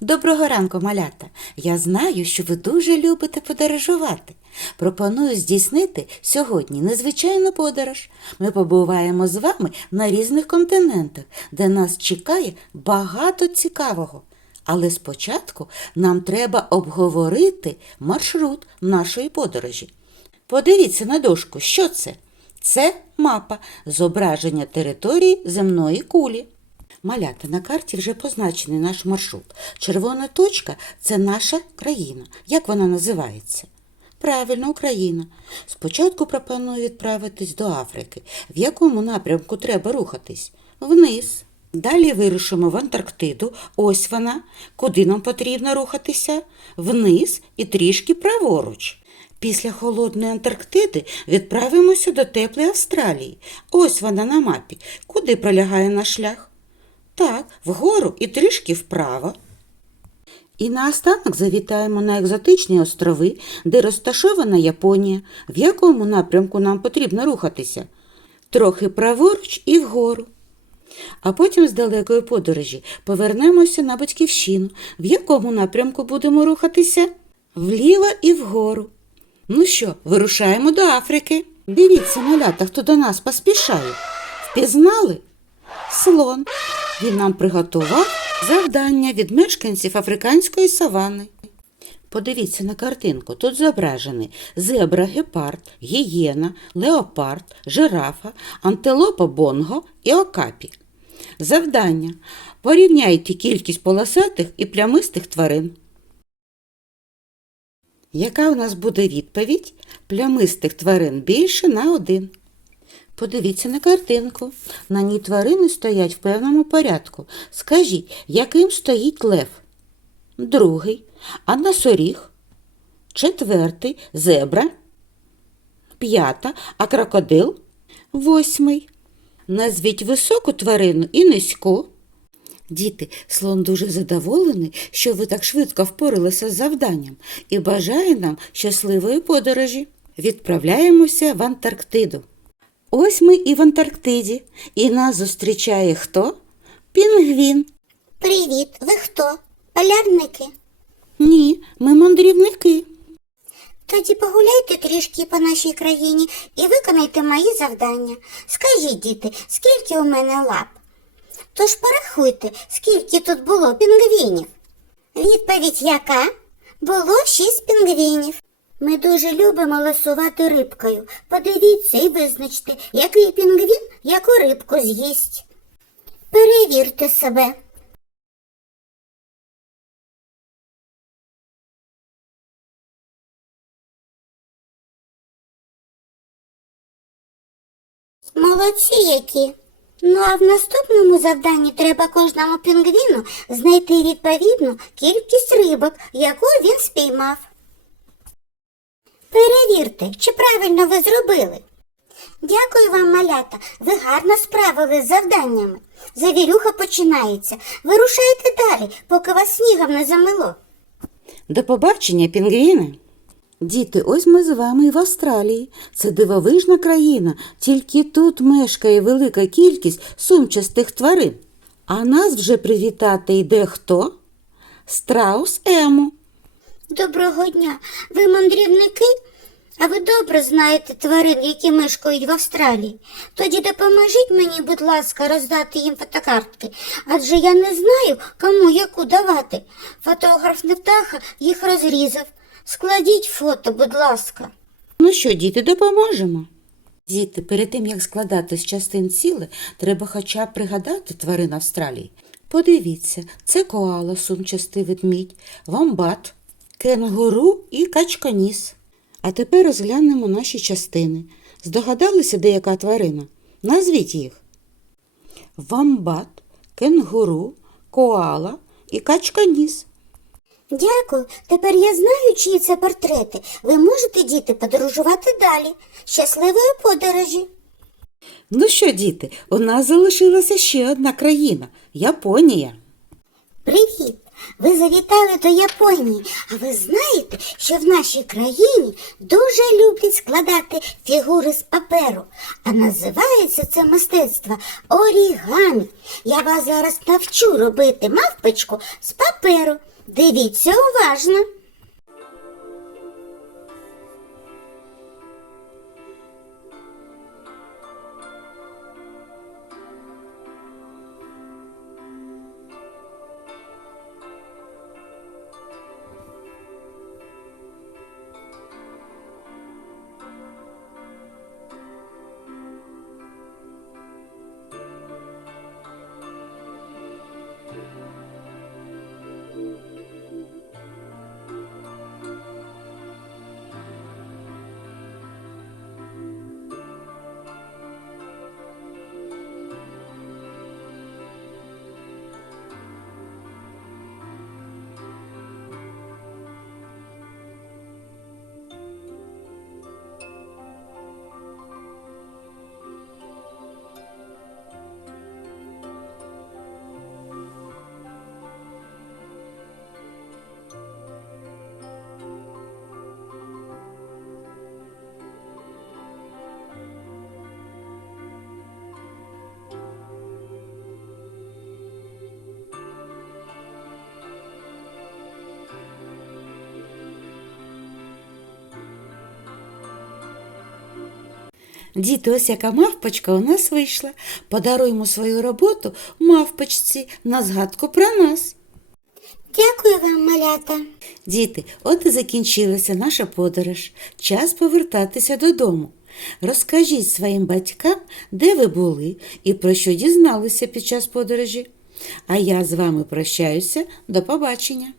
Доброго ранку, малята! Я знаю, що ви дуже любите подорожувати. Пропоную здійснити сьогодні незвичайну подорож. Ми побуваємо з вами на різних континентах, де нас чекає багато цікавого. Але спочатку нам треба обговорити маршрут нашої подорожі. Подивіться на дошку, що це? Це мапа зображення території земної кулі. Малята на карті вже позначений наш маршрут. Червона точка це наша країна. Як вона називається? Правильно, Україна. Спочатку пропоную відправитись до Африки. В якому напрямку треба рухатись? Вниз. Далі вирушимо в Антарктиду. Ось вона. Куди нам потрібно рухатися? Вниз і трішки праворуч. Після холодної Антарктиди відправимося до теплої Австралії. Ось вона на мапі. Куди пролягає наш шлях? Так, вгору і трішки вправо. І наостанок завітаємо на екзотичні острови, де розташована Японія, в якому напрямку нам потрібно рухатися. Трохи праворуч і вгору. А потім з далекої подорожі повернемося на батьківщину, в якому напрямку будемо рухатися вліво і вгору. Ну що, вирушаємо до Африки. Дивіться, малята, хто до нас поспішає. Впізнали? Слон. Він нам приготував завдання від мешканців африканської савани. Подивіться на картинку. Тут зображені зебра, гепард, гієна, леопард, жирафа, антилопа бонго і окапі. Завдання. Порівняйте кількість полосатих і плямистих тварин. Яка у нас буде відповідь? Плямистих тварин більше на один. Подивіться на картинку. На ній тварини стоять в певному порядку. Скажіть, яким стоїть лев? Другий. А носоріг? Четвертий. Зебра? П'ята. А крокодил? Восьмий. Назвіть високу тварину і низьку. Діти, слон дуже задоволений, що ви так швидко впоралися з завданням і бажає нам щасливої подорожі. Відправляємося в Антарктиду. Ось ми і в Антарктиді, і нас зустрічає хто? Пінгвін. Привіт, ви хто? Полярники? Ні, ми мандрівники. Тоді погуляйте трішки по нашій країні і виконайте мої завдання. Скажіть, діти, скільки у мене лап? Тож порахуйте, скільки тут було пінгвінів. Відповідь яка? Було шість пінгвінів. Ми дуже любимо ласувати рибкою. Подивіться і визначте, який пінгвін яку рибку з'їсть. Перевірте себе. Молодці які. Ну а в наступному завданні треба кожному пінгвіну знайти відповідну кількість рибок, яку він спіймав. Перевірте, чи правильно ви зробили. Дякую вам, малята. Ви гарно справились з завданнями. Завірюха починається. Вирушайте далі, поки вас снігом не замило. До побачення, пінгвіни. Діти, ось ми з вами і в Австралії. Це дивовижна країна, тільки тут мешкає велика кількість сумчастих тварин. А нас вже привітати йде хто? Страус Ему. Доброго дня. Ви мандрівники? А ви добре знаєте тварин, які мешкають в Австралії. Тоді допоможіть мені, будь ласка, роздати їм фотокартки, адже я не знаю, кому яку давати. Фотограф Невтаха їх розрізав. Складіть фото, будь ласка. Ну що, діти, допоможемо? Діти, перед тим як складати з частин ціле, треба хоча б пригадати тварин Австралії. Подивіться, це коала, сумчастий ведмідь, вамбат, кенгуру і качконіс. А тепер розглянемо наші частини. Здогадалися, де яка тварина? Назвіть їх. Вамбат, кенгуру, коала і качконіс. Дякую. Тепер я знаю, чиї це портрети. Ви можете, діти, подорожувати далі. Щасливої подорожі! Ну що, діти, у нас залишилася ще одна країна Японія. Привіт! Ви завітали до Японії, а ви знаєте, що в нашій країні дуже люблять складати фігури з паперу, а називається це мистецтво орігамі. Я вас зараз навчу робити мавпочку з паперу. Дивіться уважно. Діти, ось яка мавпочка у нас вийшла. Подаруємо свою роботу мавпочці на згадку про нас. Дякую вам, малята. Діти, от і закінчилася наша подорож. Час повертатися додому. Розкажіть своїм батькам, де ви були і про що дізналися під час подорожі. А я з вами прощаюся. До побачення.